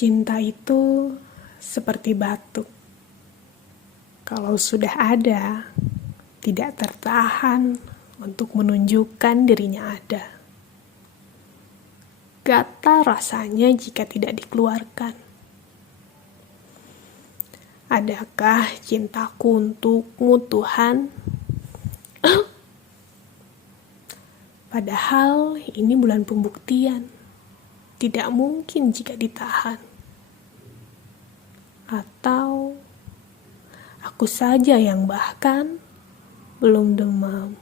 Cinta itu seperti batu. Kalau sudah ada, tidak tertahan untuk menunjukkan dirinya ada. Gatal rasanya jika tidak dikeluarkan. Adakah cintaku untukmu, Tuhan? Padahal ini bulan pembuktian. Tidak mungkin jika ditahan. Atau aku saja yang bahkan belum demam.